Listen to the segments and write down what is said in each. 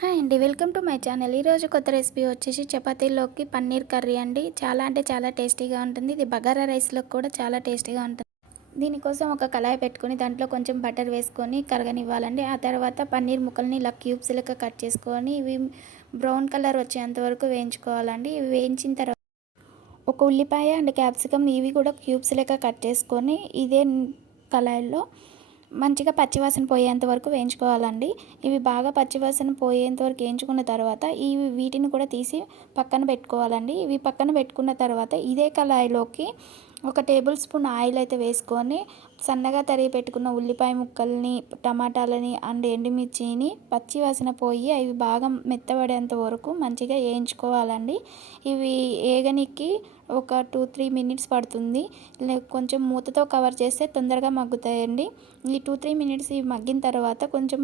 Hi అండి. Welcome to my channel. ఈరోజు కొత్త రెసిపీ వచ్చేసి చపాతీలోకి పన్నీర్ కర్రీ అండి. చాలా అంటే చాలా టేస్టీగా ఉంటుంది. ఇది బగారా రైస్‌లోకి కూడా చాలా టేస్టీగా ఉంటుంది. దీనికోసం ఒక కళాయి పెట్టుకొని దాంట్లో కొంచెం బటర్ వేసుకొని కరగనివ్వాలండి. ఆ తర్వాత పన్నీర్ ముక్కల్ని ఇలా క్యూబ్స్ లెక్క కట్ చేసుకొని ఇవి బ్రౌన్ కలర్ వచ్చేంత వరకు వేయించుకోవాలండి. ఇవి వేయించిన తర్వాత ఒక ఉల్లిపాయ అండ్ క్యాప్సికమ్ ఇవి కూడా క్యూబ్స్ లెక్క కట్ చేసుకొని ఇదే కళాయిలో మంచిగా పచ్చివాసన పోయేంత వరకు వేయించుకోవాలండి. ఇవి బాగా పచ్చివాసన పోయేంత వరకు వేయించుకున్న తర్వాత వీటిని కూడా తీసి పక్కన పెట్టుకోవాలండి. ఇవి పక్కన పెట్టుకున్న తర్వాత ఇదే కళాయిలోకి ఒక టేబుల్ స్పూన్ ఆయిల్ అయితే వేసుకొని సన్నగా తరిగి పెట్టుకున్న ఉల్లిపాయ ముక్కల్ని, టమాటాలని అండ్ ఎండుమిర్చిని పచ్చి వాసన పోయి అవి బాగా మెత్తబడేంత వరకు మంచిగా వేయించుకోవాలండి. ఇవి ఏగనికి ఒక 2-3 మినిట్స్ పడుతుంది. కొంచెం మూతతో కవర్ చేస్తే తొందరగా మగ్గుతాయండి. ఈ 2-3 మినిట్స్ ఇవి మగ్గిన తర్వాత కొంచెం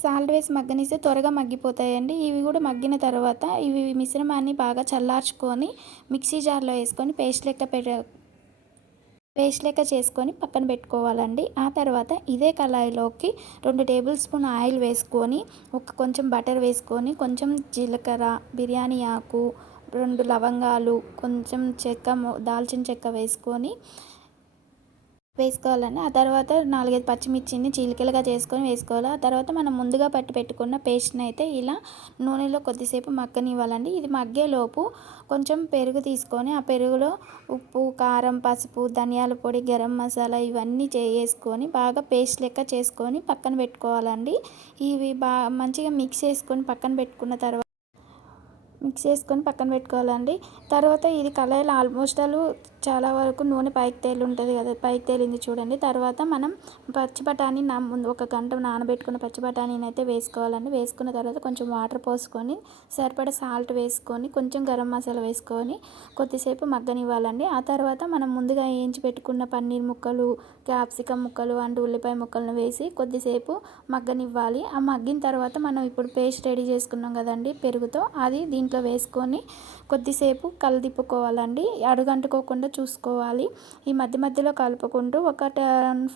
సాల్ట్ వేసి మగ్గనిస్తే త్వరగా మగ్గిపోతాయండి. ఇవి కూడా మగ్గిన తర్వాత ఇవి మిశ్రమాన్ని బాగా చల్లార్చుకొని మిక్సీ జార్లో వేసుకొని పేస్ట్ లెక్క చేసుకొని పక్కన పెట్టుకోవాలండి. ఆ తర్వాత ఇదే కళాయిలోకి 2 టేబుల్ స్పూన్ ఆయిల్ వేసుకొని కొంచెం బటర్ వేసుకొని కొంచెం జీలకర్ర, బిర్యానీ ఆకు, 2 లవంగాలు, కొంచెం దాల్చిన చెక్క వేసుకోవాలండి. ఆ తర్వాత 4, 5 పచ్చిమిర్చిని చీలికలుగా చేసుకొని వేసుకోవాలి. ఆ తర్వాత మనం ముందుగా పట్టి పెట్టుకున్న పేస్ట్‌ని అయితే ఇలా నూనెలో కొద్దిసేపు మగ్గనివ్వాలండి. ఇది మగ్గేలోపు కొంచెం పెరుగు తీసుకొని ఆ పెరుగులో ఉప్పు, కారం, పసుపు, ధనియాల పొడి, గరం మసాలా ఇవన్నీ వేసుకొని బాగా పేస్ట్ లెక్క చేసుకొని పక్కన పెట్టుకోవాలండి. ఇవి మంచిగా మిక్స్ చేసుకొని పక్కన పెట్టుకోవాలండి. తర్వాత ఇది కళాయిలో ఆల్మోస్ట్ చాలా వరకు నూనె పైకి తేలి ఉంటుంది కదా, పైకి తేలింది చూడండి. తర్వాత మనం పచ్చి బఠానీ ముందు ఒక గంట నానబెట్టుకున్న పచ్చి బఠానీని అయితే వేసుకోవాలండి. వేసుకున్న తర్వాత కొంచెం వాటర్ పోసుకొని సరిపడా సాల్ట్ వేసుకొని కొంచెం గరం మసాలా వేసుకొని కొద్దిసేపు మగ్గనివ్వాలండి. ఆ తర్వాత మనం ముందుగా వేయించి పెట్టుకున్న పన్నీర్ ముక్కలు, క్యాప్సికమ్ ముక్కలు అండ్ ఉల్లిపాయ ముక్కలను వేసి కొద్దిసేపు మగ్గనివ్వాలి. ఆ మగ్గిన తర్వాత మనం ఇప్పుడు పేస్ట్ రెడీ చేసుకున్నాం కదండి పెరుగుతో, అది దీంట్లో వేసుకొని కొద్దిసేపు కలదిప్పుకోవాలండి. అడుగంటుకోకుండా చూసుకోవాలి. ఈ మధ్య మధ్యలో కలుపుకుంటూ ఒక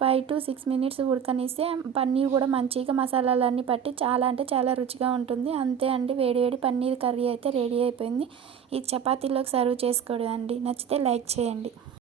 5-6 మినిట్స్ ఉడకనిస్తే పన్నీర్ కూడా మంచిగా మసాలాలన్నీ పట్టి చాలా అంటే చాలా రుచిగా ఉంటుంది. అంతే అండి, వేడివేడి పన్నీర్ కర్రీ అయితే రెడీ అయిపోయింది. ఇది చపాతీలోకి సర్వ్ చేసుకోవడం అండి. నచ్చితే లైక్ చేయండి.